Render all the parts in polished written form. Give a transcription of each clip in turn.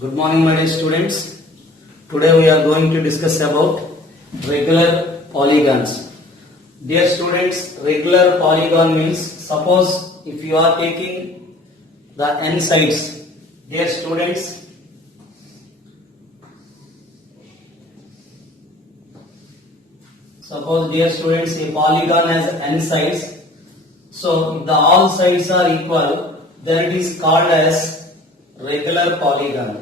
Good morning, my dear students. Today we are going to discuss about regular polygons. Dear students, regular polygon means suppose if you are taking the n sides. Dear students, suppose dear students a polygon has n sides. So if the all sides are equal, then it is called as regular polygon.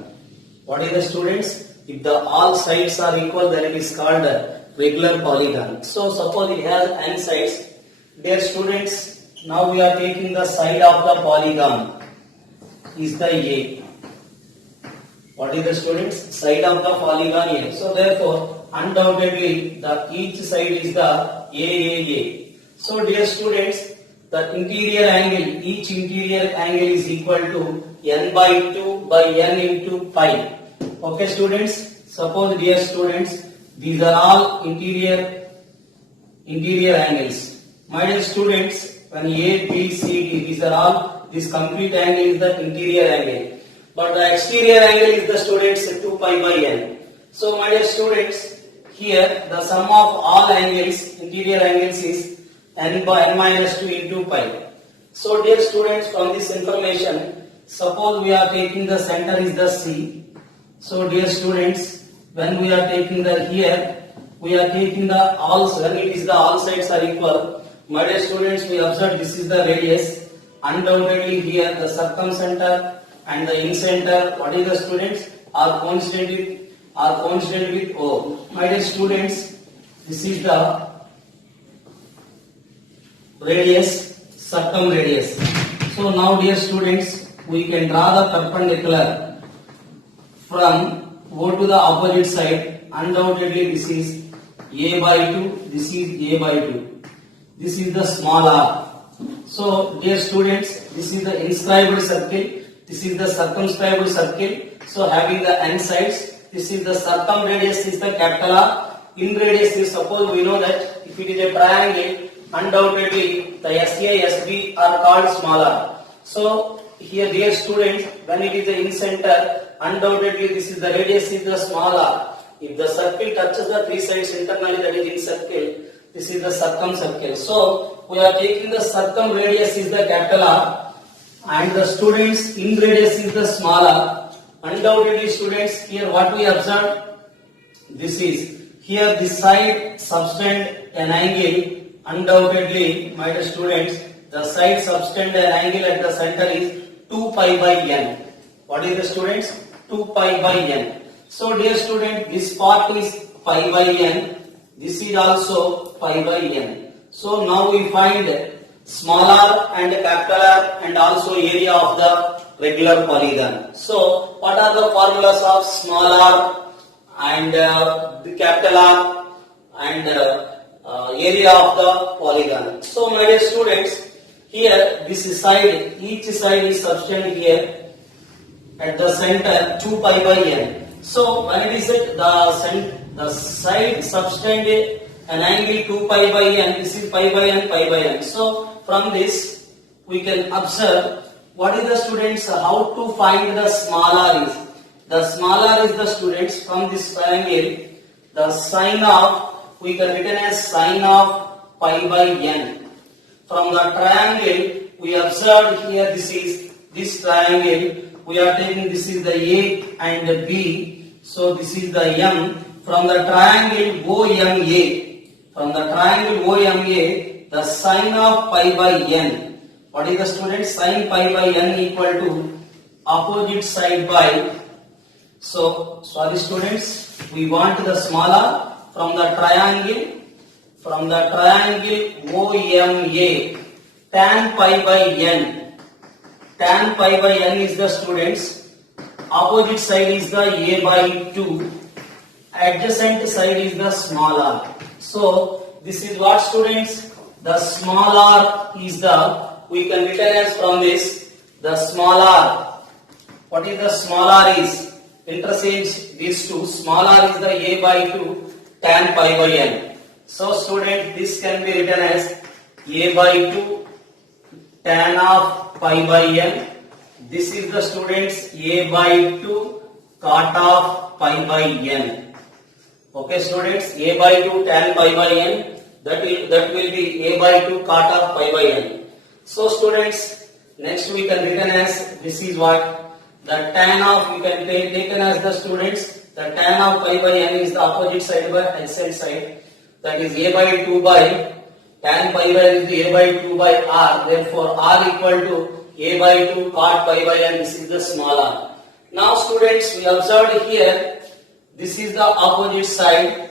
What is the students? If the all sides are equal, then it is called a regular polygon. So suppose it has n sides. Dear students, now we are taking the side of the polygon is the A. What is the students? Side of the polygon A. So therefore, undoubtedly the each side is the AAA. So dear students, the interior angle, each interior angle is equal to n by 2 by n into pi. Okay students, suppose dear students, these are all interior angles. My dear students, when A, B, C, D, these are all, this complete angle is the interior angle. But the exterior angle is the students 2 pi by n. So my dear students, here the sum of all angles, interior angles is n by n minus 2 into pi. So dear students, from this information, suppose we are taking the center is the C. So dear students, when we are taking the here, we are taking the all, when it is the all sides are equal. My dear students, we observe this is the radius. Undoubtedly here the circumcenter and the incenter, what is the students, are constant with O. My dear students, this is the radius, circumradius. So now dear students, we can draw the perpendicular from O to the opposite side. Undoubtedly this is A by 2, this is A by 2. This is the small r. So dear students, this is the inscribed circle, this is the circumscribed circle. So having the n sides, this is the circumradius is the capital R. In radius is, suppose we know that if it is a triangle, undoubtedly the SA, SB are called smaller. So here dear students, when it is in center, undoubtedly this is the radius is the smaller. If the circle touches the three sides internally, that is in circle, this is the circumcircle. So we are taking the circumradius is the capital R and the students in radius is the smaller. Undoubtedly students, here what we observe, this is here this side subtend an angle. Undoubtedly, my dear students, the side subtend an angle at the center is 2 pi by n. What is the students? 2 pi by n. So dear student, this part is pi by n. This is also pi by n. So now we find small r and capital R and also area of the regular polygon. So what are the formulas of small r and the capital R and area of the polygon? So my dear students, here this side, each side is subtend here at the center 2 pi by n. So when it is at the side subtend an angle 2 pi by n, this is pi by n. So from this we can observe what is the students, how to find the smaller is. The smaller is the students from this triangle, the sine of, we can written as sine of pi by n. From the triangle we observed here, this is this triangle, we are taking this is the A and the B. So this is the M. From the triangle OMA, the sine of pi by n. What is the student? Sine pi by n equal to opposite side by. So sorry students, we want the smaller from the triangle OMA, tan pi by n. Tan pi by n is the students, opposite side is the A by 2, adjacent side is the small r. So this is what students, the small r is the, we can written as from this, the small r. What is the small r is? Interchange these two, small r is the A by 2, tan pi by n. So student, this can be written as A by 2 tan of pi by n. This is the students A by 2 cot of pi by n. Okay students, a by 2 tan pi by n, that will be a by 2 cot of pi by n. So students, next we can written as, this is what, the tan of, you can taken as the students, the tan of pi by n is the opposite side by adjacent side, that is a by 2 by, tan pi by n is the a by 2 by r, therefore r equal to a by 2 cot pi by n, this is the small r. Now students, we observed here, this is the opposite side,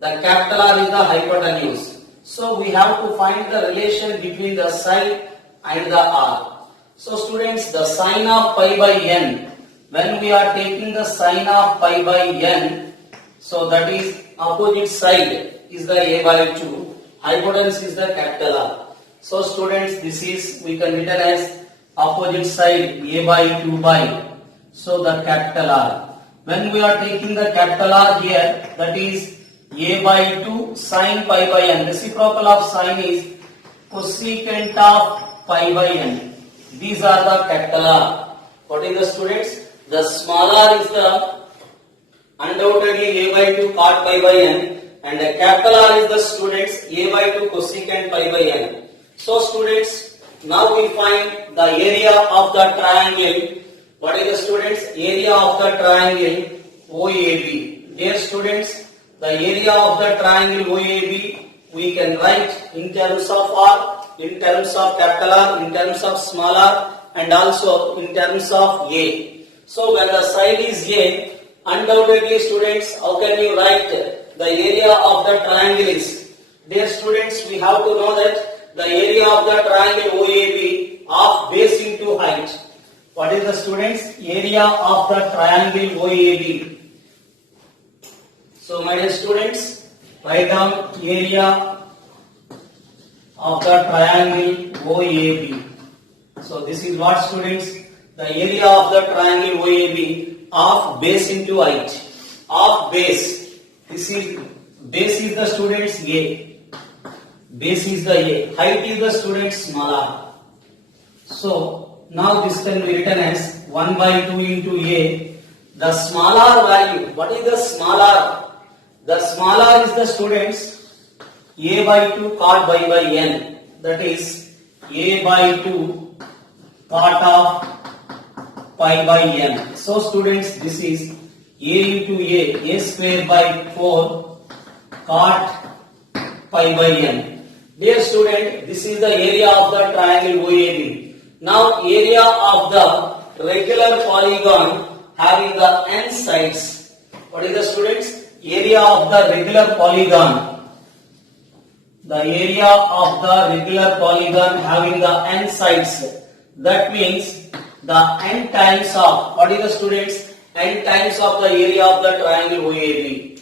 the capital R is the hypotenuse. So we have to find the relation between the side and the r. So students, the sine of pi by n, when we are taking the sine of pi by n, so that is opposite side is the a by 2, hypotenuse is the capital R. So students, this is, we can written as opposite side a by 2 by, so the capital R. When we are taking the capital R here, that is a by 2 sine pi by n. Reciprocal of sine is cosecant of pi by n. These are the capital R. What is the students? The small r is the undoubtedly a by 2 cot pi by n, and the capital R is the students a by 2 cosecant pi by n. So students, now we find the area of the triangle. What is the students? Area of the triangle OAB. Dear students, the area of the triangle OAB we can write in terms of R, in terms of capital R, in terms of small r, and also in terms of A. So when the side is A, undoubtedly students, how can you write the area of the triangle is? Dear students, we have to know that the area of the triangle OAB of base into height. What is the students? Area of the triangle OAB. So my dear students, write down area of the triangle OAB. So this is what students? The area of the triangle OAB of base into height. Of base. This is, base is the students A. Base is the A. Height is the students small r. So now this can be written as 1 by 2 into A. The small r value. What is the small r? The small r is the students a by 2 cot by n. That is a by 2 cot of pi by n. So students, this is a into a square by 4 cot pi by n. Dear student, this is the area of the triangle OAB. Now area of the regular polygon having the n sides. What is the students? Area of the regular polygon. The area of the regular polygon having the n sides. That means the n times of, what is the students? N times of the area of the triangle OAB.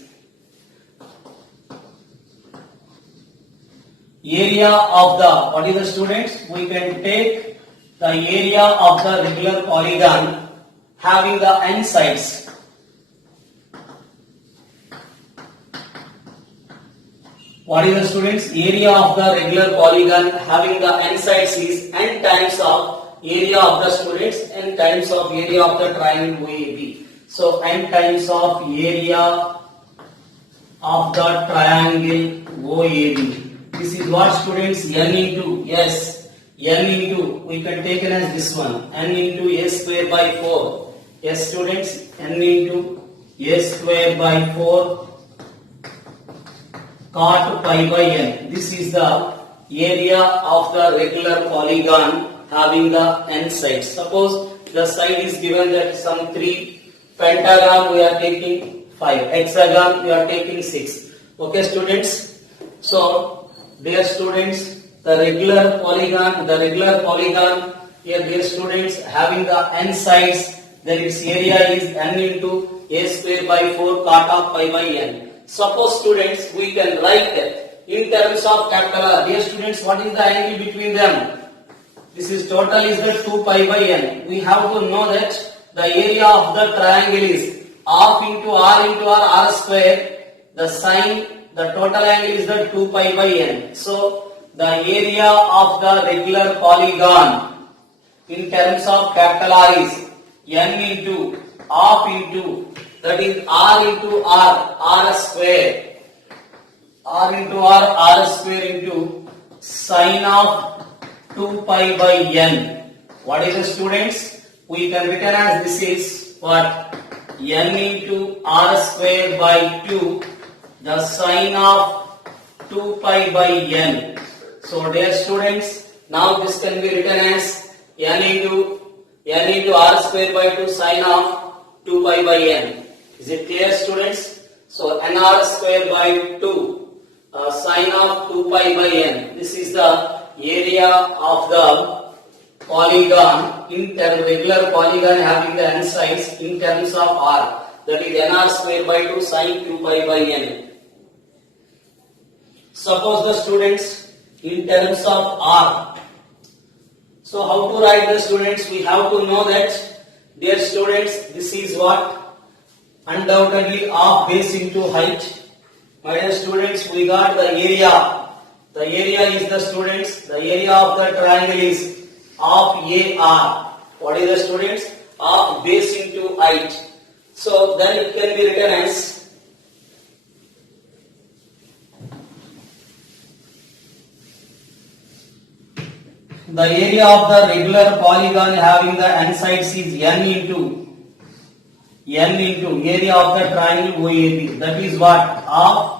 Area of the, what is the students? We can take the area of the regular polygon having the n sides. What is the students? Area of the regular polygon having the n sides is n times of area of the students, n times of area of the triangle OAB. So n times of area of the triangle OAB. This is what students? N into, yes, n into, we can take it as this one, n into a square by 4. Yes students, n into a square by 4 cot pi by n. This is the area of the regular polygon having the n sides. Suppose the side is given that some 3, pentagon we are taking 5, hexagon we are taking 6. Okay students? So dear students, the regular polygon here, dear students, having the n sides, then its area is n into a square by 4 cot of pi by n. Suppose students, we can write in terms of capital R. Dear students, what is the angle between them? This is total is the 2 pi by n. We have to know that the area of the triangle is half into r square. The sine, the total angle is the 2 pi by n. So the area of the regular polygon in terms of capital R is n into half into, that is r into r square, r into r square into sine of 2 pi by n. What is the students? We can written as this is what? N into r square by 2, the sine of 2 pi by n. So dear students, now this can be written as n into r square by 2 sine of 2 pi by n. Is it clear, students? So nr square by 2 sine of 2 pi by n. This is the area of the polygon in terms regular polygon having the n sides in terms of r. That is nr square by 2 sine 2 pi by n. Suppose the students in terms of r. So how to write the students? We have to know that, dear students, this is what? Undoubtedly half base into height. My dear students, we got the area. The area is the students, the area of the triangle is half AR. What is the students? Half base into height. So then it can be written as the area of the regular polygon having the n sides is n into area of the triangle OAB. That is what? Half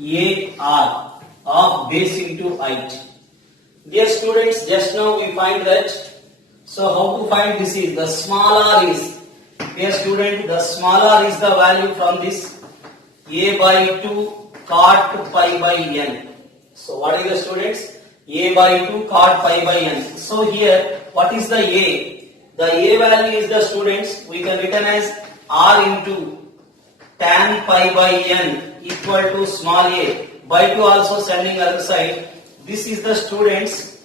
AR, half base into height. Dear students, just now we find that. So how to find this is? The small r is, dear student, the small r is the value from this a by 2 cot pi by n. So what is the students? A by 2 cot pi by n. So here, what is the a? The a value is the students, we can written as r into tan pi by n equal to small a. By 2 also sending other side. This is the students,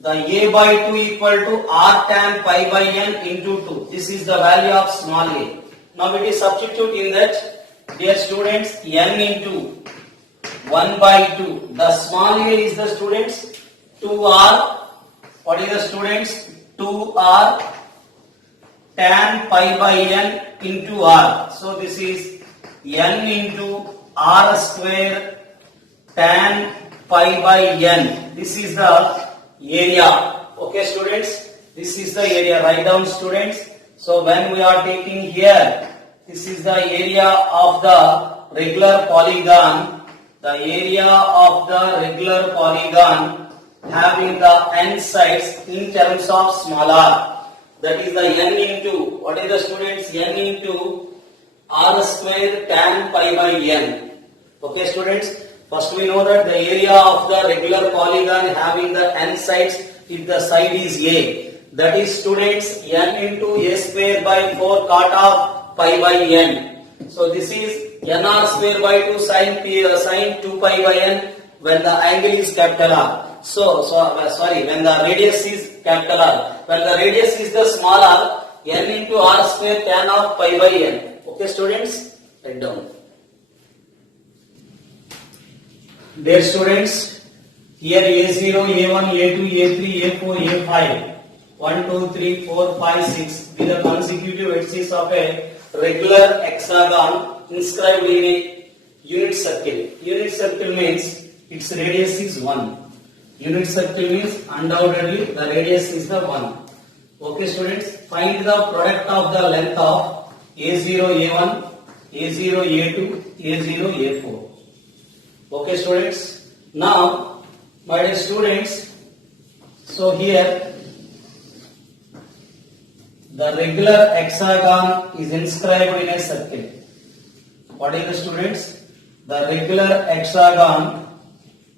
the a by 2 equal to r tan pi by n into 2. This is the value of small a. Now it is substitute in that, dear students, n into 1 by 2. The small a is the students 2r. What is the students? 2r tan pi by n into r. So this is n into r square tan pi by n. This is the area. Okay, students, this is the area. Write down, students. So when we are taking here, this is the area of the regular polygon. The area of the regular polygon having the n sides in terms of small r. That is the n into, what is the students? N into r square tan pi by n. Okay, students. First we know that the area of the regular polygon having the n sides, if the side is a, that is students n into a square by 4 cot of pi by n. So this is nr square by 2 sine 2 pi by n when the angle is capital R. When the radius is capital R. When the radius is the small r, n into r square tan of pi by n. Okay, students, write down. Dear students, here A0, A1, A2, A3, A4, A5, 1, 2, 3, 4, 5, 6 be the consecutive edges of a regular hexagon inscribed in a unit circle. Unit circle means its radius is 1. Unit circle means undoubtedly the radius is the 1. Okay, students, find the product of the length of A0, A1, A0, A2, A0, A4. Okay, students. Now, my dear students, so here the regular hexagon is inscribed in a circle. What is the students? The regular hexagon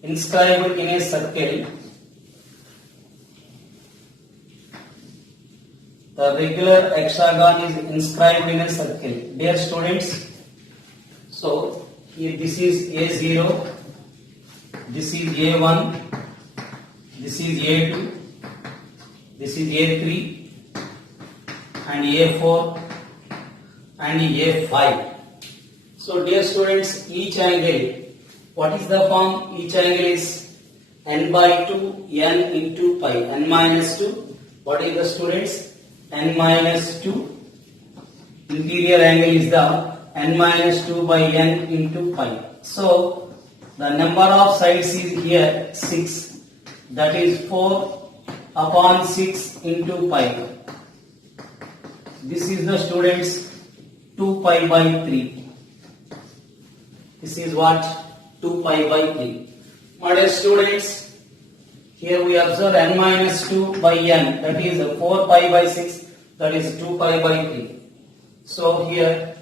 inscribed in a circle. The regular hexagon is inscribed in a circle. Dear students, so here this is A0, this is A1, this is A2, this is A3 and A4 and A5. So dear students, each angle, what is the form? Each angle is n by 2 n into pi, n minus 2. What is the students? N minus 2 interior angle is the n minus 2 by n into pi. So the number of sides is here 6, that is 4 upon 6 into pi. This is the students 2 pi by 3. This is what? 2 pi by 3. My dear students, here we observe n minus 2 by n, that is 4 pi by 6, that is 2 pi by 3. So here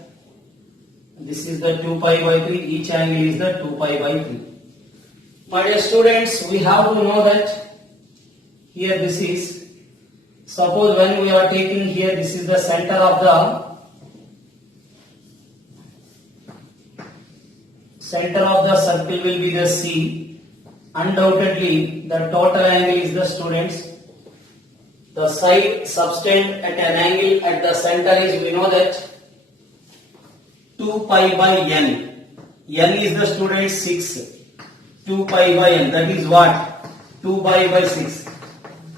this is the 2 pi by 3, each angle is the 2 pi by 3. My dear students, we have to know that here this is, suppose when we are taking here, this is the center of the circle will be the C. Undoubtedly the total angle is the students. The side subtend at an angle at the center is, we know that 2 pi by n. N is the students 6. 2 pi by n, that is what? 2 pi by 6.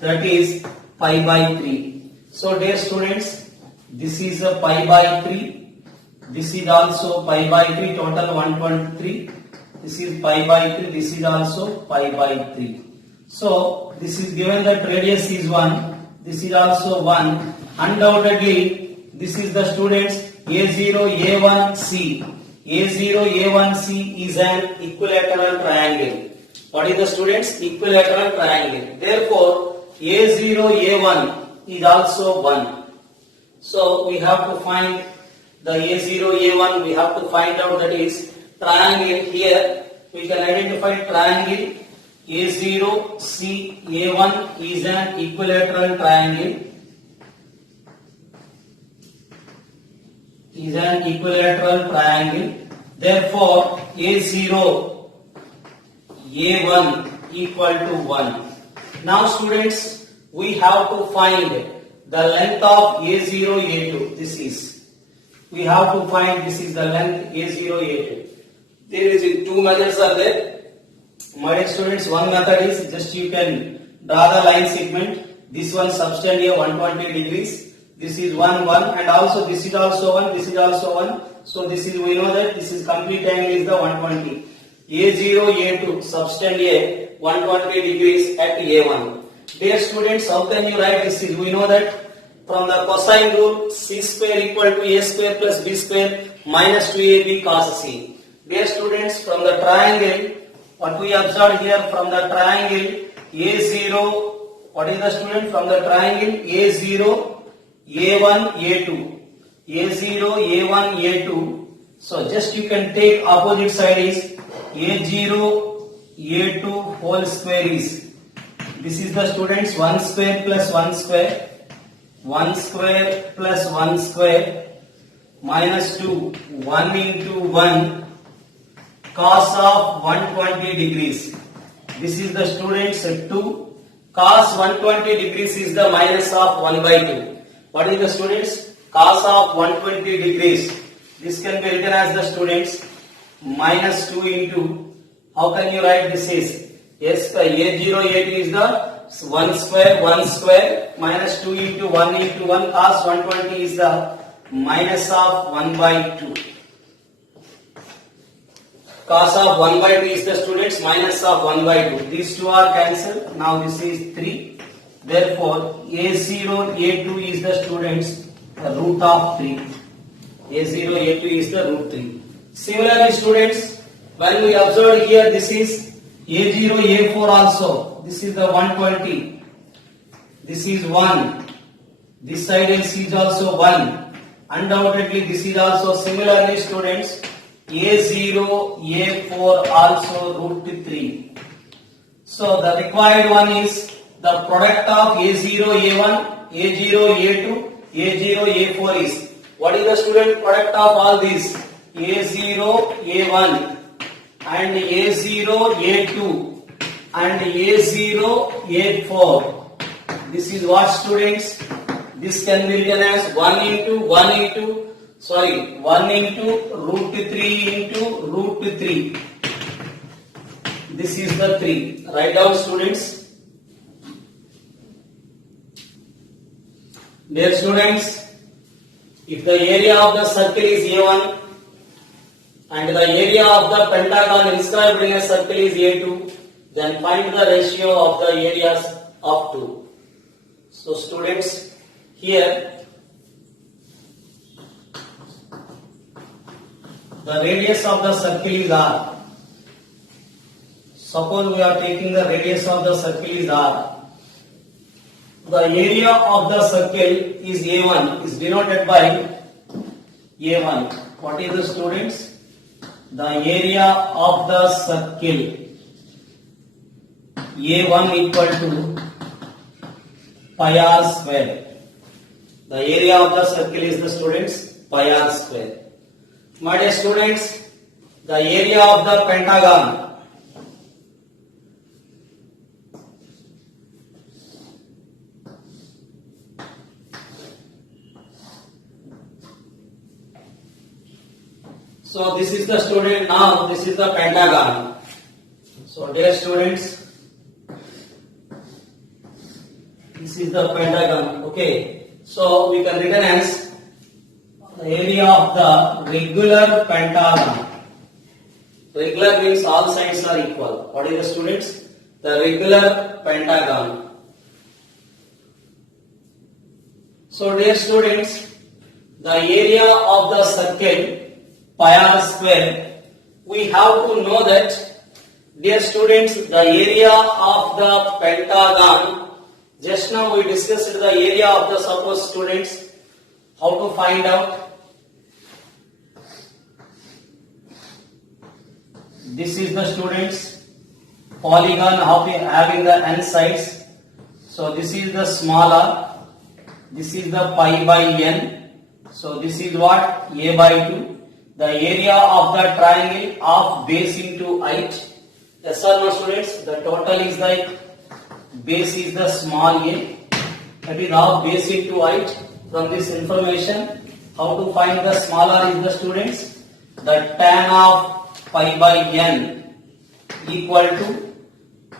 That is pi by 3. So dear students, this is a pi by 3. This is also pi by 3, total 123. This is pi by 3, this is also pi by 3. So this is given that radius is 1. This is also 1. Undoubtedly, this is the students A0, A1C. A0, A1C is an equilateral triangle. What is the students? Equilateral triangle. Therefore, A0, A1 is also 1. So we have to find the A0, A1, we have to find out, that is triangle. Here we can identify triangle A0, C, A1 is an equilateral triangle. Is an equilateral triangle. Therefore, A0, A1 equal to 1. Now students, we have to find the length of A0, A2. This is. We have to find, this is the length A0, A2. There is two methods are there. My dear students, one method is just you can draw the line segment. This one subtend here 120 degrees. This is 1, 1, and also this is also 1, this is also 1. So this is, we know that this is complete angle is the 120. A0, A2 subtend here 120 degrees at A1. Dear students, how can you write this? We know that from the cosine rule, C square equal to A square plus B square minus 2AB cos C. Dear students, from the triangle, what we observed here from the triangle A0, what is the student? From the triangle A0, A1, A2. A0, A1, A2. So just you can take opposite side is A0, A2 whole square is. This is the students 1 square plus 1 square. 1 square plus 1 square minus 2, 1 into 1 cos of 120 degrees. This is the students 2. Cos 120 degrees is the minus of 1 by 2. What is the students? Cos of 120 degrees. This can be written as the students minus 2 into, how can you write this is? Yes, the A0, A2 is the 1 square minus 2 into 1 cos 120 is the minus of 1 by 2. Cos of 1 by 2 is the students minus of 1 by 2. These two are cancelled. Now this is 3. Therefore, A0, A2 is the students root of 3. A0, A2 is the root 3. Similarly students, when we observe here, this is A0, A4 also. This is the 120. This is 1. This side is also 1. Undoubtedly, this is also similarly students. A0, A4 also root 3. So the required one is the product of A0, A1, A0, A2, A0, A4 is. What is the student product of all these? A0, A1 and A0, A2 and A0, A4. This is what students? This can be written as 1 into root 3 into root 3. This is the 3. Write down students. Dear students, If the area of the circle is A1 and the area of the pentagon inscribed in a circle is A2, then find the ratio of the areas of 2. So students, here the radius of the circle is R. Suppose we are taking the radius of the circle is R. The area of the circle is A1, is denoted by A1. What is the students? The area of the circle A1 equal to pi r square. The area of the circle is the students pi r square. My dear students, the area of the pentagon so this is the student, now this is the pentagon. So dear students, this is the pentagon. Okay, so we can written as the area of the regular pentagon. Regular means all sides are equal. What is the students? The regular pentagon. So dear students, the area of the circle pi r square, we have to know that, dear students, the area of the pentagon, just now we discussed the area of the, suppose students, how to find out? This is the students polygon having the n sides. So this is the smaller, this is the pi by n. So this is what? A by 2. The area of the triangle of base into height. Yes or no students? The total is the base is the small a. That is of base into height. From this information, how to find the smaller is the students? The tan of pi by n equal to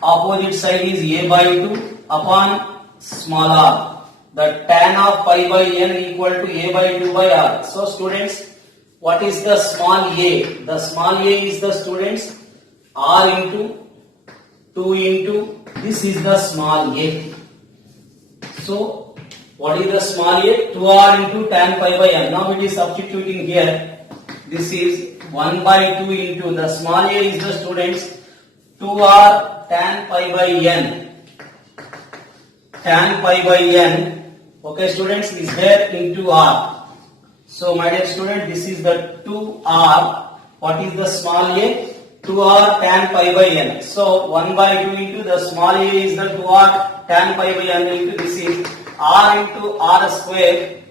opposite side is a by 2 upon smaller. The tan of pi by n equal to a by 2 by r. So students, what is the small a? The small a is the students r into 2 into, this is the small a. So what is the small a? 2r into tan pi by n. Now it is substituting here. This is 1 by 2 into, the small a is the students 2r tan pi by n. Tan pi by n, okay students, is there into r. So my dear student, this is the 2r. What is the small a? 2r tan pi by n. So 1 by 2 into the small a is the 2r tan pi by n into, this is r into r square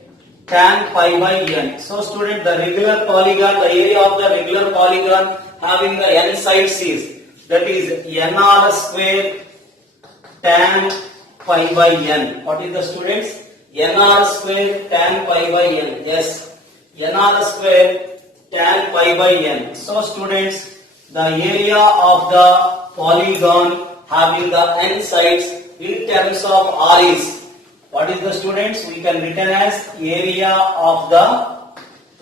tan pi by n. So student, the regular polygon, the area of the regular polygon having the n sides is, that is nr square tan pi by n. What is the students? nr square tan pi by n. Yes, nr square tan pi by n. So students, the area of the polygon having the n sides in terms of r is, what is the students? We can written as area of the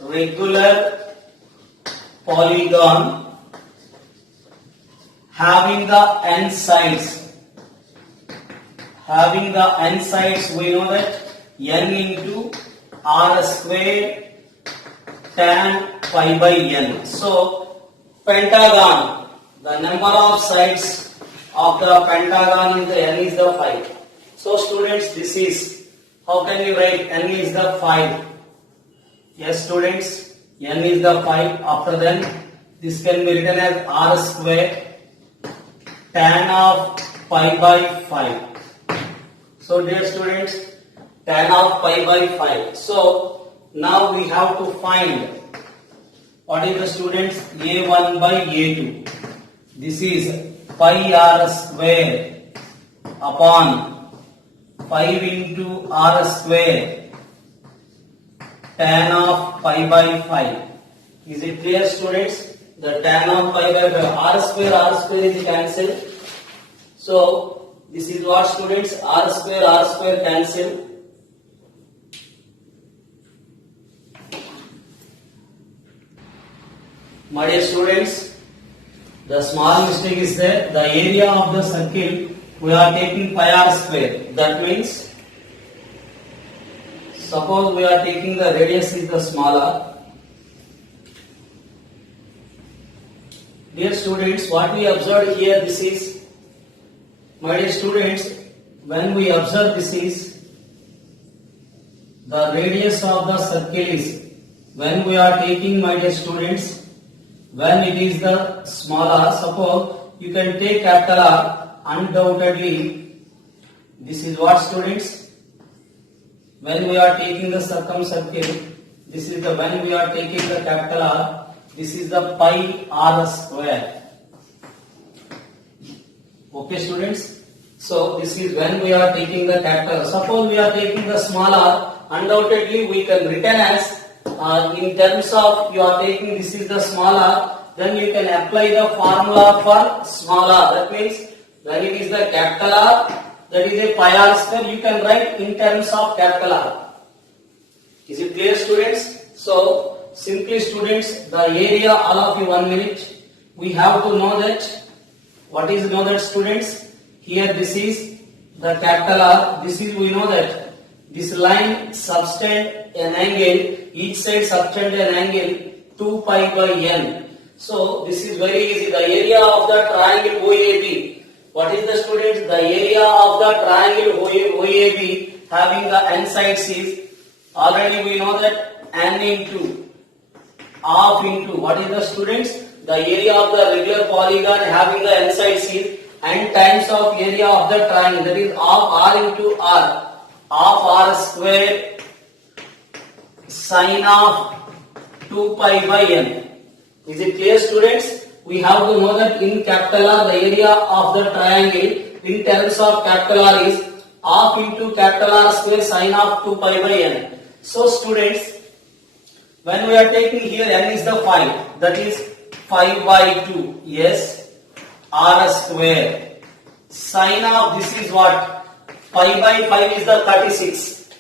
regular polygon having the n sides. Having the n sides, we know that n into r square tan pi by n. So pentagon, the number of sides of the pentagon in the n is the 5. So students, this is, how can you write? N is the 5. Yes students, n is the 5. After then, this can be written as r square tan of pi by 5. So dear students, tan of pi by 5. So now we have to find, what is the students? A1 by A2. This is pi r square upon 5 into r square tan of pi by 5. Is it clear students? The tan of pi by 5, r square is cancelled. So this is what students? R square cancel. My dear students, the small mistake is there. The area of the circle we are taking pi r square. That means, suppose we are taking the radius is the smaller. Dear students, what we observed here, this is, my dear students, when we observe this is, the radius of the circle is, when we are taking, my dear students, when it is the smaller, suppose you can take capital R, undoubtedly, this is what students, when we are taking the circumcircle, this is the, when we are taking the capital R, this is the pi r square. Okay students, so this is when we are taking the capital. Suppose we are taking the small r, undoubtedly we can written as in terms of you are taking this is the small r, then you can apply the formula for small r. That means when it is the capital R, that is a pi r square, you can write in terms of capital R. Is it clear students? So simply students, the area, all of you 1 minute, we have to know that, what is know that students, here this is the capital R, this is, we know that this line subtend an angle, each side subtend an angle 2 pi by n. So this is very easy, the area of the triangle OAB, what is the students, the area of the triangle OAB having the n sides is, already we know that n into half into, what is the students, the area of the regular polygon having the n sides is n times of area of the triangle, that is half r into r, half r square sine of 2 pi by n. Is it clear students? We have to know that in capital R the area of the triangle in terms of capital R is half into capital R square sine of 2 pi by n. So students, when we are taking here n is the 5, that is 5 by 2, yes, r square. Sine of this is what? Pi by 5 is the 36.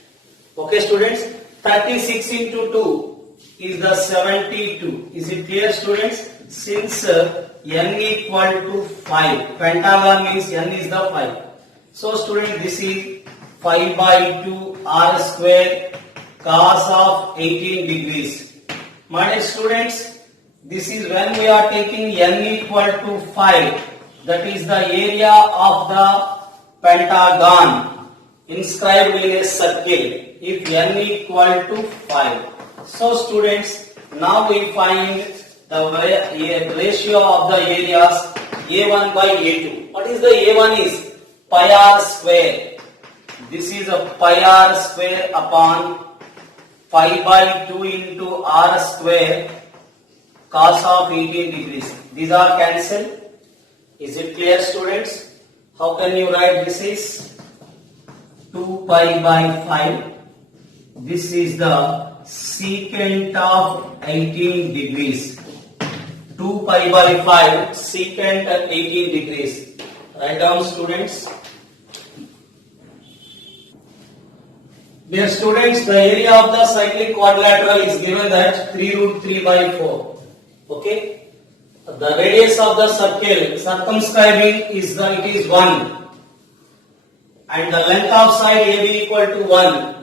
Okay students, 36 into 2 is the 72. Is it clear students? Since n equal to 5, pentagon means n is the 5. So students, this is 5 by 2 r square cos of 18 degrees. My dear students, this is when we are taking n equal to 5, that is the area of the pentagon inscribed in a circle if n equal to 5. So students, now we find the ratio of the areas A1 by A2. What is the A1 is? Pi r square. This is a pi r square upon 5 by 2 into r square cos of 18 degrees. These are cancelled. Is it clear students? How can you write this is 2 pi by 5. This is the secant of 18 degrees. 2 pi by 5 secant at 18 degrees. Write down students. Dear students, the area of the cyclic quadrilateral is given at 3 root 3 by 4. Okay. The radius of the circle circumscribing is the, it is 1. And the length of side AB equal to 1.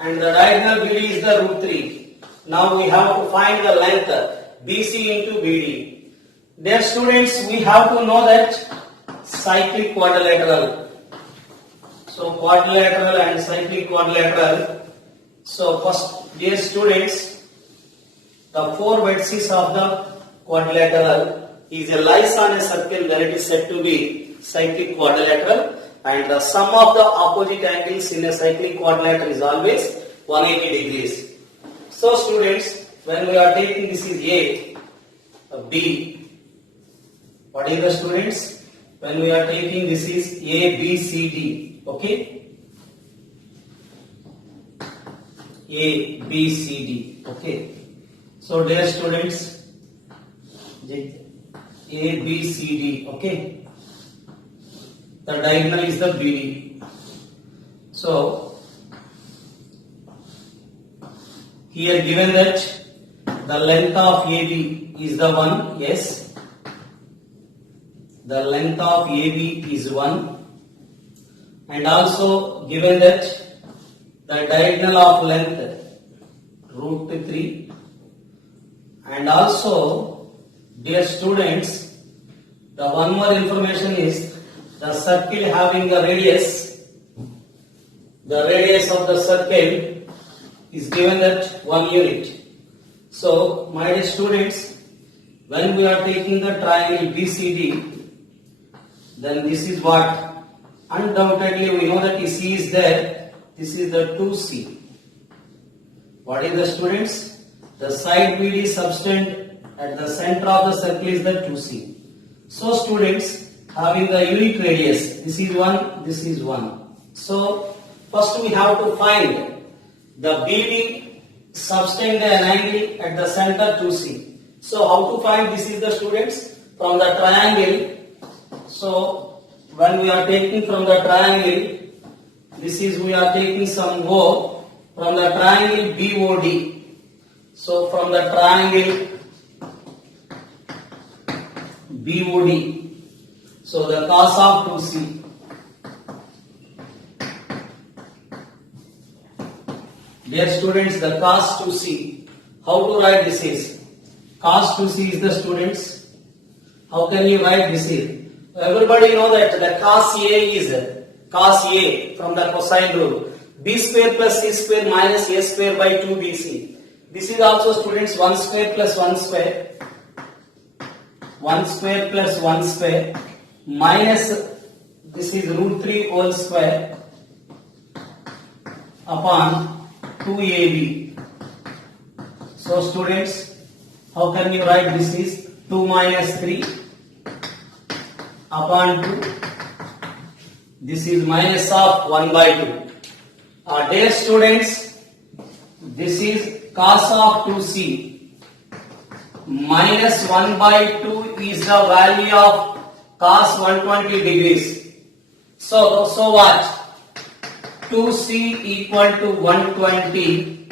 And the diagonal BD is the root 3. Now we have to find the length BC into BD. Dear students, we have to know that cyclic quadrilateral. So quadrilateral and cyclic quadrilateral. So first, dear students, the 4 vertices of the quadrilateral is lies on a circle where it is said to be cyclic quadrilateral, and the sum of the opposite angles in a cyclic quadrilateral is always 180 degrees. So students, when we are taking this is A, B. What is the students? When we are taking this is A, B, C, D. Okay? A, B, C, D. Okay. So dear students, A, B, C, D. Okay? The diagonal is the BD. So here given that the length of AB is the 1, yes. The length of AB is 1, and also given that the diagonal of length root 3, and also, dear students, the one more information is the circle having a radius. The radius of the circle is given at 1 unit. So, my dear students, when we are taking the triangle BCD, then this is what? Undoubtedly, we know that C is there. This is the 2C. What is the students? The side BD subtend at the center of the circle is the 2C. So, students, having the unit radius, this is 1, this is 1. So, first we have to find the BD subtend an angle at the center 2C. So, how to find this is the students? From the triangle. So, when we are taking from the triangle, this is we are taking some O from the triangle BOD. So, from the triangle BOD, so the cos of 2C. Dear students, the cos 2C, how to write this is? Cos 2C is the students. How can you write this is? Everybody know that the cos A is cos A from the cosine rule. B square plus C square minus A square by 2BC. This is also students 1 square plus 1 square. 1 square plus 1 square minus this is root 3 whole square upon 2AB. So students, how can you write this is 2 minus 3 upon 2. This is minus of 1 by 2. Dear students, this is cos of 2C minus 1 by 2 is the value of cos 120 degrees. So what? 2C equal to 120.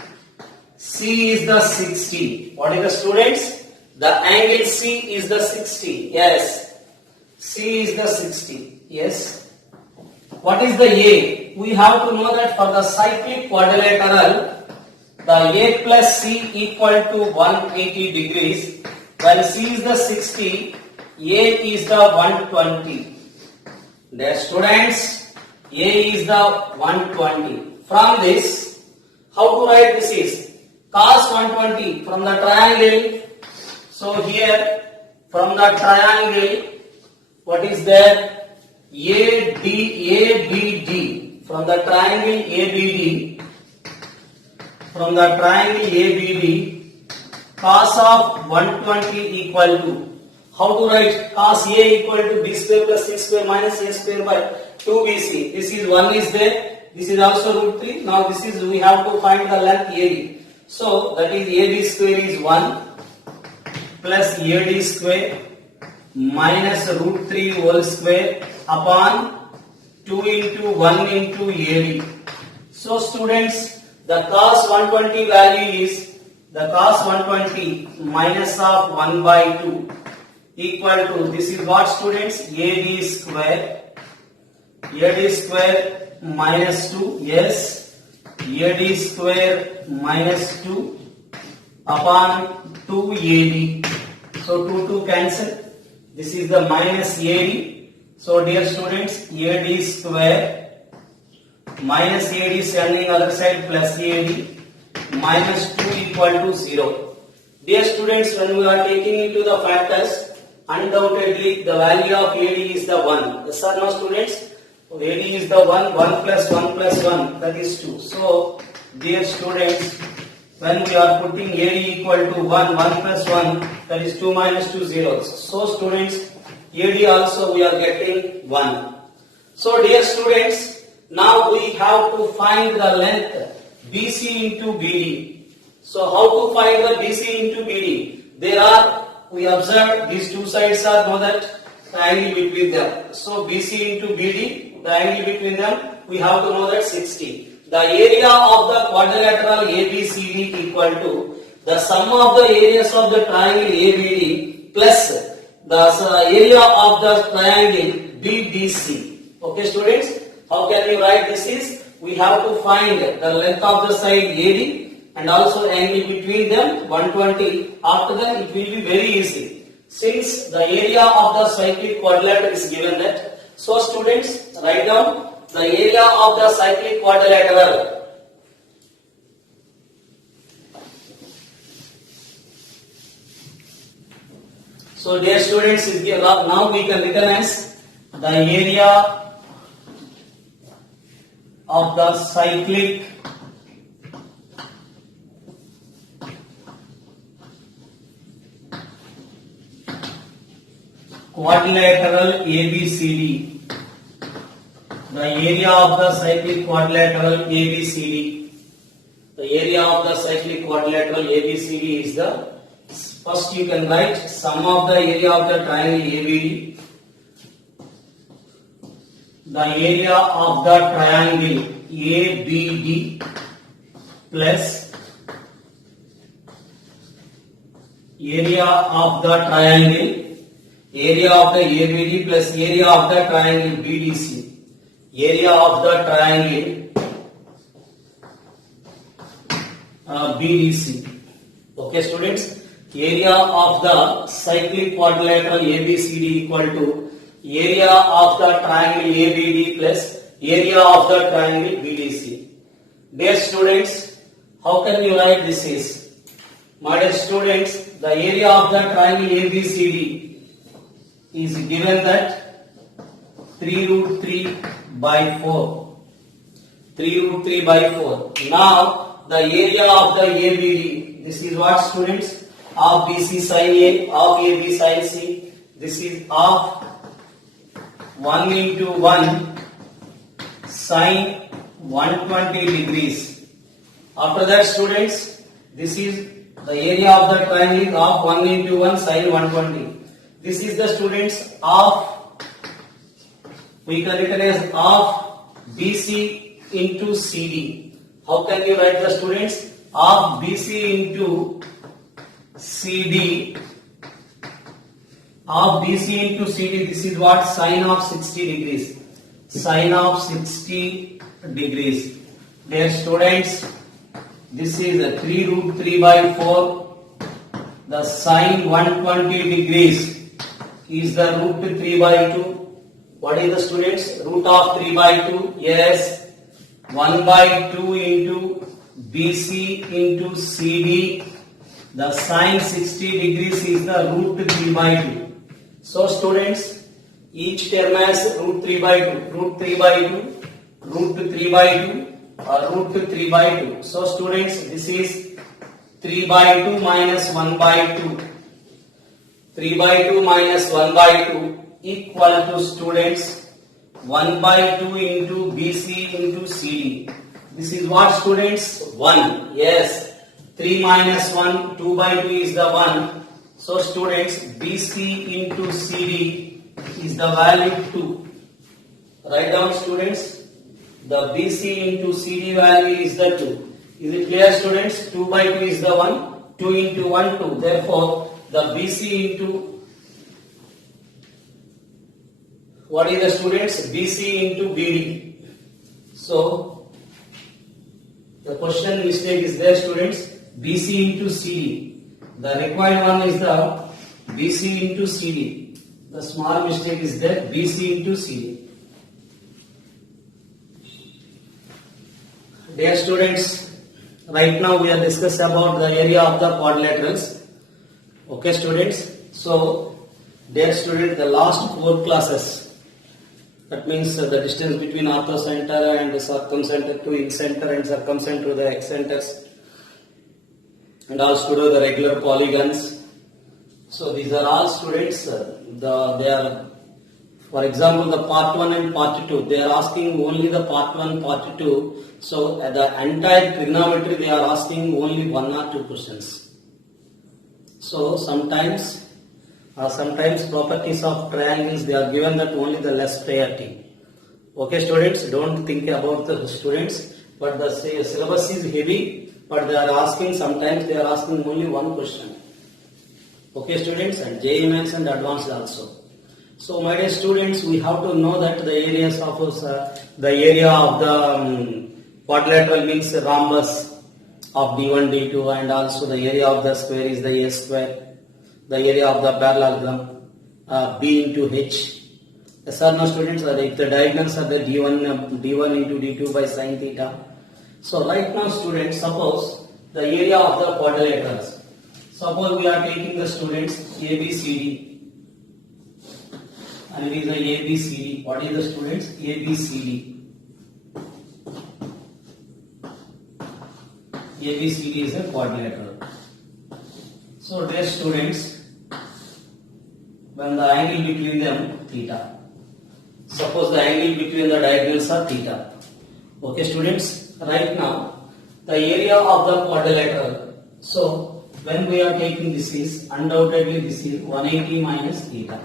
C is the 60. What is the students? The angle C is the 60. Yes. C is the 60. Yes. What is the A? We have to know that for the cyclic quadrilateral, the A plus C equal to 180 degrees. When C is the 60, A is the 120. Dear students, A is the 120. From this, how to write this is? Cos 120 from the triangle. So here, from the triangle, what is there? ABD. From the triangle ABD. From the triangle ABD, cos of 120 equal to, how to write cos A equal to B square plus C square minus A square by 2BC. This is 1 is there, this is also root 3. Now this is, we have to find the length AD. So that is AB square is 1 plus AD square minus root 3 whole square upon 2 into 1 into AD. So students, the cos 120 value is the cos 120 minus of 1 by 2 equal to, this is what students? AD square. AD square minus 2, yes. AD square minus 2 upon 2AD. So 2 cancel. This is the minus AD. So dear students, AD square minus AD standing other side plus AD minus 2 equal to 0. Dear students, when we are taking into the factors, undoubtedly the value of AD is the 1. Yes or no students? AD is the 1, 1 plus 1 plus 1, that is 2. So dear students, when we are putting AD equal to 1, 1 plus 1, that is 2 minus 2 zeros. So students, AD also we are getting 1. So dear students, now we have to find the length BC into BD. So how to find the BC into BD? There are, we observe these two sides are know that the angle between them. So BC into BD, the angle between them, we have to know that 60. The area of the quadrilateral ABCD equal to the sum of the areas of the triangle ABD plus the area of the triangle BDC. Okay students, how can you write this is, we have to find the length of the side AD and also angle between them 120. After that it will be very easy, since the area of the cyclic quadrilateral is given that. So students, write down the area of the cyclic quadrilateral. So dear students, now we can written as the area of the cyclic quadrilateral ABCD. The area of the cyclic quadrilateral ABCD. The area of the cyclic quadrilateral ABCD is the, first you can write sum of the area of the triangle ABD. The area of the triangle ABD plus area of the triangle, area of the ABD plus area of the triangle BDC. Area of the triangle BDC. Okay students, area of the cyclic quadrilateral ABCD equal to area of the triangle ABD plus area of the triangle BDC. Dear students, how can you write this is? My dear students, the area of the triangle ABCD is given that 3 root 3 by 4. 3 root 3 by 4. Now the area of the ABD, this is what students? Of BC sin A, of AB sin C. This is of 1 into 1 sin 120 degrees. After that students, this is the area of the triangle of 1 into 1 sin 120. This is the students of, we can write as of BC into CD. How can you write the students? Of BC into CD. Of BC into CD, this is what? Sine of 60 degrees. Sine of 60 degrees. Dear students, this is a 3 root 3 by 4. The sine 120 degrees is the root 3 by 2. What is the students? Root of 3 by 2. Yes. 1 by 2 into BC into CD. The sine 60 degrees is the root 3 by 2. So students, each term has root 3 by 2, root 3 by 2, root 3 by 2, or root 3 by 2. So students, this is 3 by 2 minus 1 by 2. 3 by 2 minus 1 by 2 equal to students 1 by 2 into BC into CD. This is what students? 1. Yes. 3 minus 1, 2 by 2 is the 1. So students, BC into CD is the value 2. Write down students, the BC into CD value is the 2. Is it clear students? 2 by 2 is the 1. 2 into 1, 2. Therefore, the BC into, what is the students? BC into BD. So, the question mistake is there students, BC into CD. The required one is the BC into CD. The small mistake is there, BC into CD. Dear students, right now we are discussing about the area of the quadrilaterals. Okay students, so dear students, the last 4 classes, that means the distance between orthocenter and circumcenter to incenter and circumcenter to the excenters, and also to the regular polygons. So these are all students, they are, for example, the part 1 and part 2, they are asking only the part 1, part 2. So at the entire trigonometry they are asking only 1 or 2 questions. So sometimes properties of triangles, they are given that only the less priority. Okay students, don't think about the students, but the syllabus is heavy. but they are asking, sometimes they are asking only one question. Okay students, and JEE Mains and advanced also. So my dear students, we have to know that the areas of the area of the quadrilateral means rhombus of D1, D2, and also the area of the square is the A square. The area of the parallelogram B into H. Yes or no students? If the diagonals are the D1 into D2 by sin theta. So right now students, suppose the area of the quadrilaterals. Suppose we are taking the students ABCD, and it is the ABCD. What is the students? ABCD. ABCD is a quadrilateral. So dear students, when the angle between them theta. Suppose the angle between the diagonals are theta. Okay students, right now the area of the quadrilateral. So when we are taking this is undoubtedly this is 180 minus theta.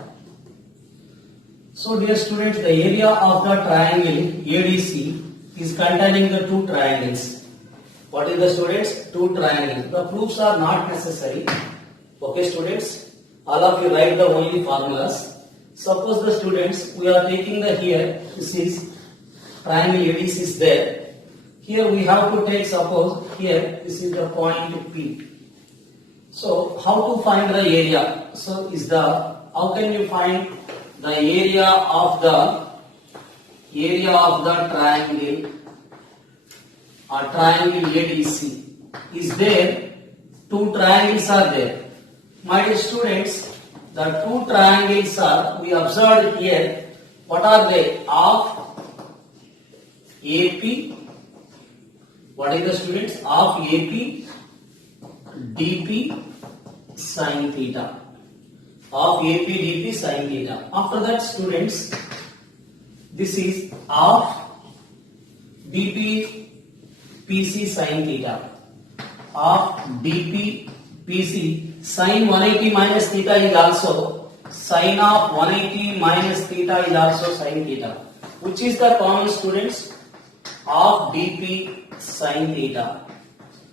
So dear students, the area of the triangle ADC is containing the two triangles. What is the students? Two triangles. The proofs are not necessary. Okay students, all of you write the only formulas. Suppose the students, we are taking the here, this is triangle ADC is there. Here we have to take, suppose here this is the point P. So how to find the area? So is the, how can you find the area of the triangle or triangle ADC? Is there two triangles are there? My dear students, the two triangles are, we observed here, what are they? Of AP, what is the students? Of AP, DP, sin theta. Of AP, DP, sin theta. After that students, this is of BP, PC, sin theta. Of DP, PC, sin 180 minus theta is also, sin of 180 minus theta is also sin theta. Which is the common students? Of DP, sin theta.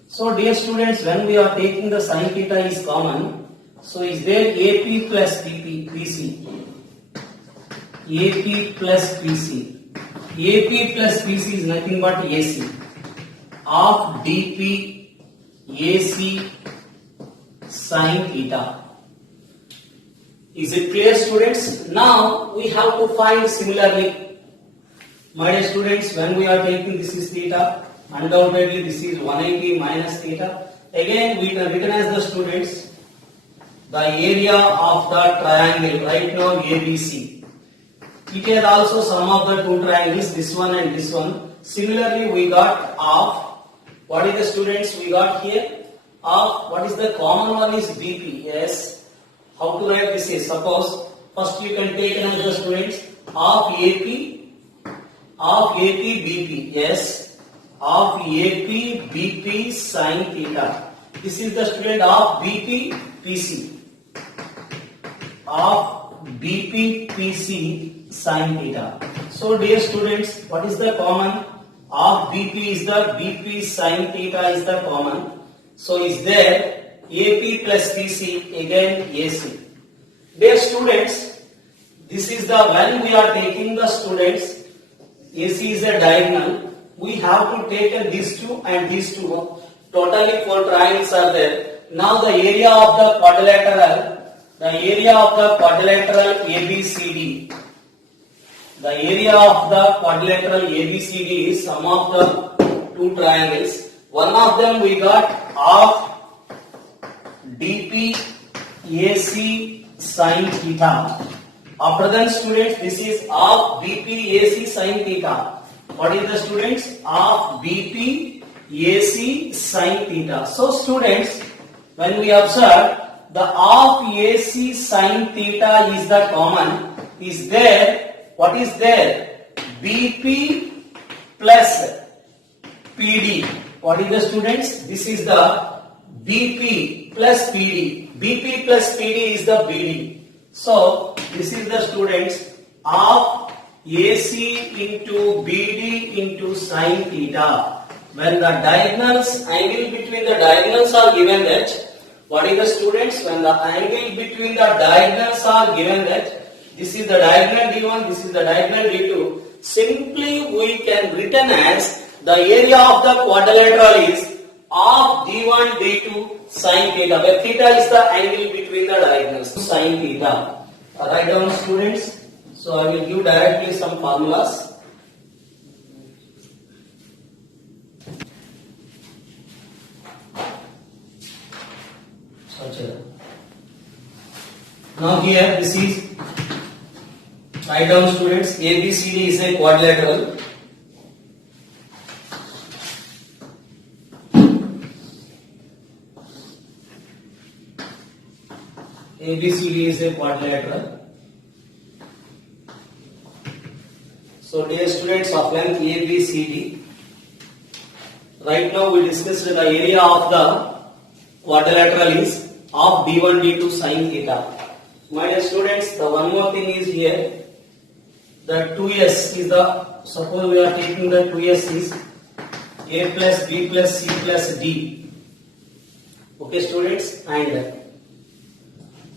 So dear students, when we are taking the sin theta is common, so is there AP plus DP, PC? AP plus PC. AP plus PC is nothing but AC. Of DP, AC, sin theta. Is it clear students? Now we have to find similarly. My dear students, when we are taking this is theta, undoubtedly this is 180 minus theta. Again we can written as the students the area of the triangle right now ABC. It is also sum of the two triangles, this one and this one. Similarly we got of, what is the students we got here? Of, what is the common one is BP. Yes. How to write this is, suppose first you can take another students of AP BP. Yes. Of AP BP sin theta. This is the student of BP PC. Of BP PC sin theta. So dear students, what is the common? Of BP is the BP sin theta is the common. So is there AP plus PC, again AC. Dear students, this is the, when we are taking the students, AC is a diagonal, we have to take these two and these two. Totally 4 triangles are there. Now the area of the quadrilateral, ABCD, the area of the quadrilateral ABCD is sum of the two triangles. One of them we got of DP AC sin theta. After that students, this is of BP AC sin theta. What is the students? Of BP AC sin theta. So students, when we observe the of AC sin theta is the common, is there, what is there? BP plus PD. What is the students? This is the BP plus PD. BP plus PD is the BD. So this is the students of AC into BD into sin theta. when the diagonals, angle between the diagonals are given that, what is the students? When the angle between the diagonals are given that, this is the diagonal D1, this is the diagonal D2, simply we can written as the area of the quadrilateral is of D1, D2 sin theta, where theta is the angle between the diagonals, sin theta. Write down students. So I will give directly some formulas. Now here this is, write down students, ABCD is a quadrilateral. ABCD is a quadrilateral. So dear students of length ABCD, right now we discussed the area of the quadrilateral is of D1 D2 sin theta. My dear students, the one more thing is here, the 2s is the, suppose we are taking the 2s is a plus b plus c plus d. Okay students, and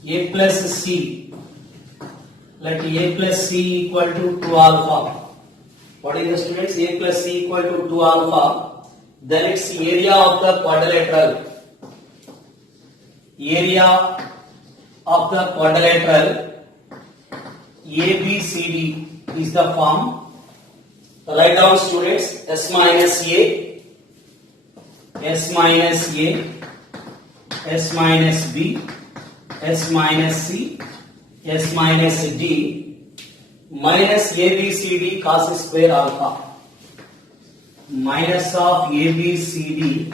a plus c, let a plus c equal to 2 alpha. What is the students? A plus c equal to 2 alpha. Then its area of the quadrilateral. Area of the quadrilateral ABCD is the form. Write down students, S minus A, S minus A, S minus B, S minus C, S minus D, minus ABCD cos square alpha. Minus of ABCD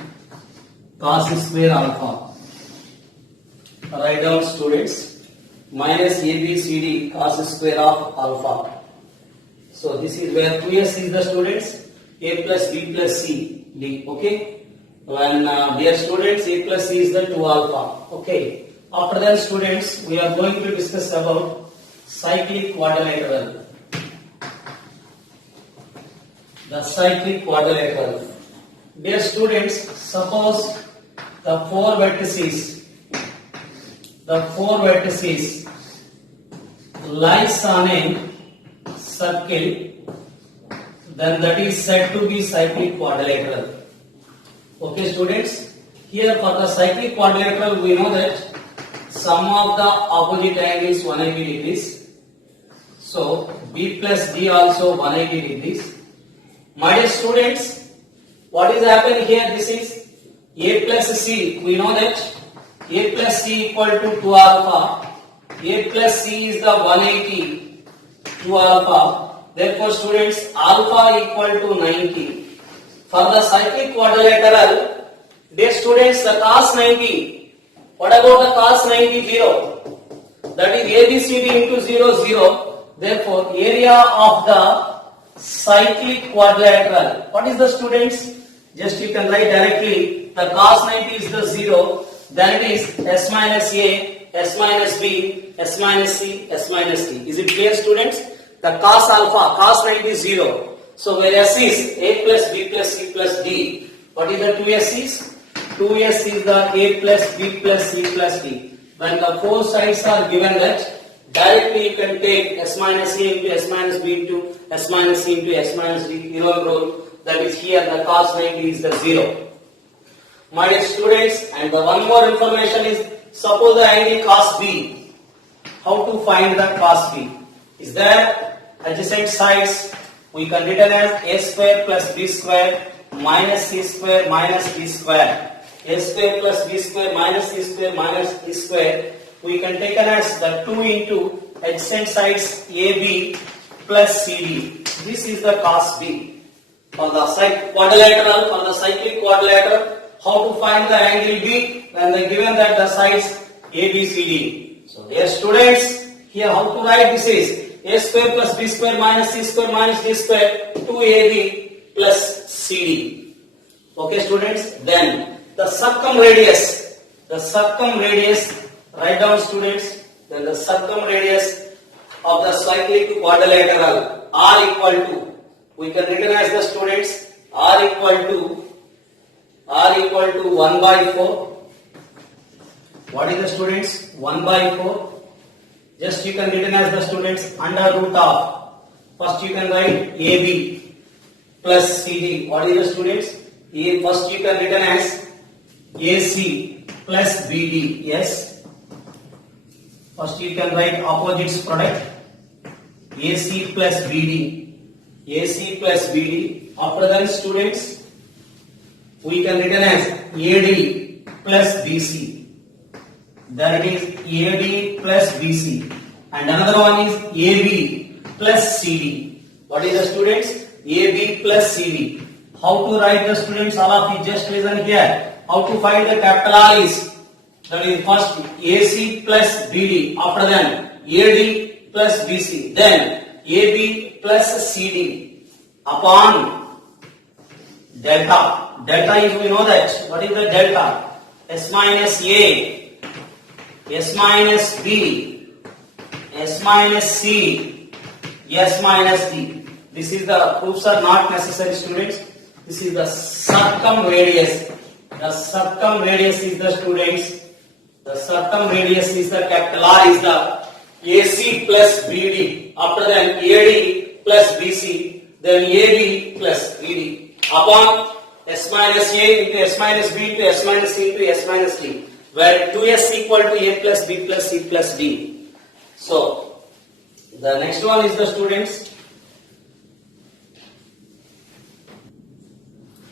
cos square alpha. Write down students, minus ABCD cos square of alpha. So this is where 2s is the students, a plus b plus c d. Okay, when dear students, a plus c is the 2 alpha. Okay, after that students, we are going to discuss about cyclic quadrilateral. The cyclic quadrilateral. Dear students, suppose the four vertices lies on a circle, then that is said to be cyclic quadrilateral. Okay students, here for the cyclic quadrilateral we know that sum of the opposite angles 180 degrees. So B plus D also 180 degrees. My dear students, what is happening here? This is A plus C. We know that A plus C equal to 2 alpha. A plus C is the 180 2 alpha. Therefore students, alpha equal to 90. For the cyclic quadrilateral, dear students, the cos 90. What about the cos 90? 0. That is ABCD into 0, 0. Therefore, area of the cyclic quadrilateral. What is the students? Just you can write directly. The cos 90 is the 0. Then it is S minus A, S minus B, S minus C, S minus D. Is it clear students? The cos alpha, cos 90 is 0. So where S is A plus B plus C plus D. What is the 2S is? 2S is the A plus B plus C plus D. When the four sides are given that, directly you can take S minus A into S minus B into S minus C into S minus D, Heroic rule. That is here the cos 90 is the 0. My dear students, and the one more information is, suppose the angle cos B. How to find the cos B? Is there adjacent sides? We can written as A square plus B square minus C square minus D square. A square plus B square minus C square minus D square. We can take as the 2 into adjacent sides AB plus CD. This is the cos B. For the quadrilateral, for the cyclic quadrilateral, how to find the angle B when they given that the sides ABCD. So dear students, here how to write this is A square plus B square minus C square minus D square 2AB plus CD. Okay students, then the circumradius, write down students, then the circumradius of the cyclic quadrilateral R equal to, we can written as the students, R equal to R equal to 1 by 4. What is the students? 1 by 4. Just you can written as the students under root of. First you can write AB plus CD. What is the students? First you can written as AC plus BD. Yes. First you can write opposites product. AC plus BD. AC plus BD. After that students, we can written as AD plus BC. That is AD plus BC. And another one is AB plus CD. What is the students? AB plus CD. How to write the students? All of you just listen here. How to find the capital R is? That is first AC plus BD. After that AD plus BC. Then AB plus CD upon delta. Delta is, we know that. What is the delta? S minus A, S minus B, S minus C, S minus D. This is the proofs are not necessary, students. This is the circumradius. The circumradius is the students. The circumradius is the capital R is the AC plus BD. After that AD plus BC. Then AB plus BD upon S minus A into S minus B into S minus C into S minus D, where 2S equal to A plus B plus C plus D. So, the next one is the students.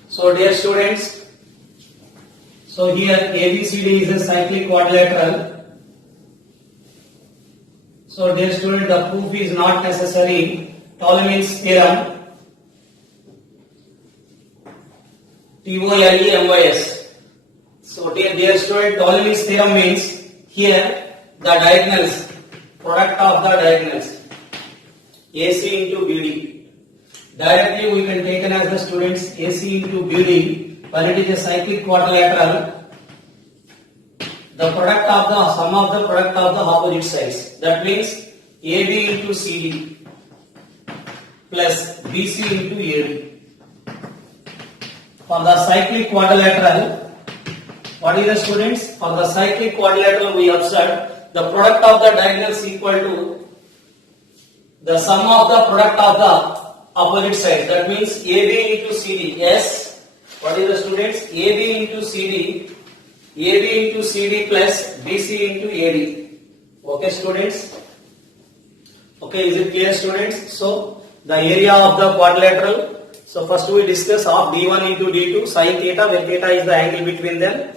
So, dear students, so here ABCD is a cyclic quadrilateral. So, dear student, the proof is not necessary. Ptolemy's theorem. TOLEMYS. So dear student, Ptolemy's theorem means here the diagonals, product of the diagonals, AC into BD. Directly we can take as the students AC into BD, when it is a cyclic quadrilateral, the product of the sum of the product of the opposite sides. That means AB into CD plus BC into AD. For the cyclic quadrilateral, what is the students? For the cyclic quadrilateral, we observe the product of the diagonals equal to the sum of the product of the opposite sides. That means AB into CD. Yes. What is the students? AB into CD. AB into CD plus BC into AD. Okay, students? Okay, is it clear, students? So, the area of the quadrilateral. So first we discuss of D1 into D2 sin theta, where theta is the angle between them.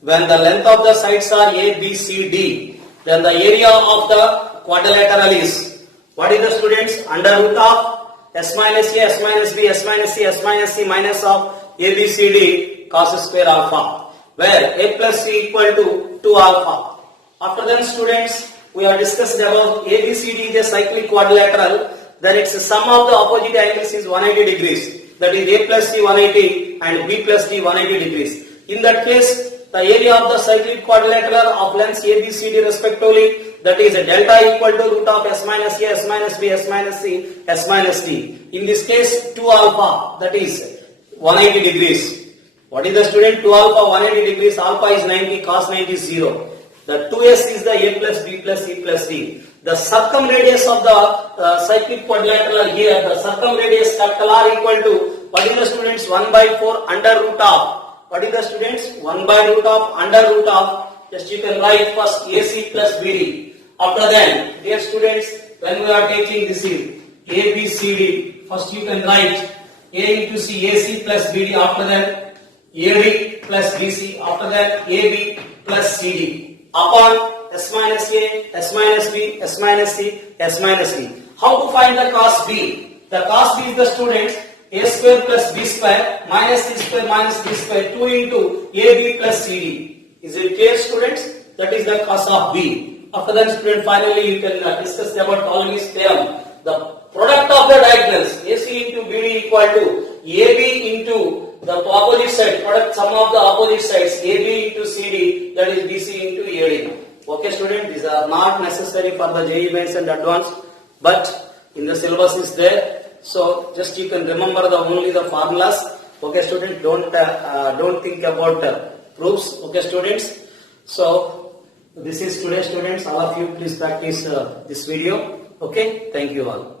When the length of the sides are A, B, C, D, then the area of the quadrilateral is, what is the students? Under root of S minus A, S minus B, S minus C, S minus C minus of A, B, C, D cos square alpha, where A plus C equal to 2 alpha. After that, students, we have discussed about ABCD is a cyclic quadrilateral. Then its sum of the opposite angles is 180 degrees. That is A plus C 180 and B plus D 180 degrees. In that case, the area of the cyclic quadrilateral of lengths A, B, C, D respectively, that is a delta equal to root of S minus A, S minus B, S minus C, S minus D. In this case, 2 alpha, that is 180 degrees. What is the student? 2 alpha 180 degrees, alpha is 90, cos 90 is 0. The 2S is the A plus B plus C plus D. The circumradius of the cyclic quadrilateral here, the circumradius capital R equal to, what is the students? 1 by 4 under root of, what is the students? 1 by root of under root of, just you can write first AC plus BD. After that, dear students, when we are taking this is ABCD, first you can write A into C, AC plus BD, after that AD plus BC, after that AB plus CD, upon S minus A, S minus B, S minus C, S minus D. How to find the cos B? The cos B is the students A square plus B square minus C square minus D square 2 into AB plus CD. Is it clear, students? That is the cos of B. After that, student, finally you can discuss about Ptolemy's theorem. The product of the diagonals AC into BD equal to AB into the opposite side, product sum of the opposite sides AB into CD, that is BC into AD. Okay, student, these are not necessary for the JEE Mains and Advanced, but in the syllabus is there. So just you can remember only the formulas. Okay, students, don't think about proofs. Okay, students. So this is today, students. All of you, please practice this video. Okay, thank you all.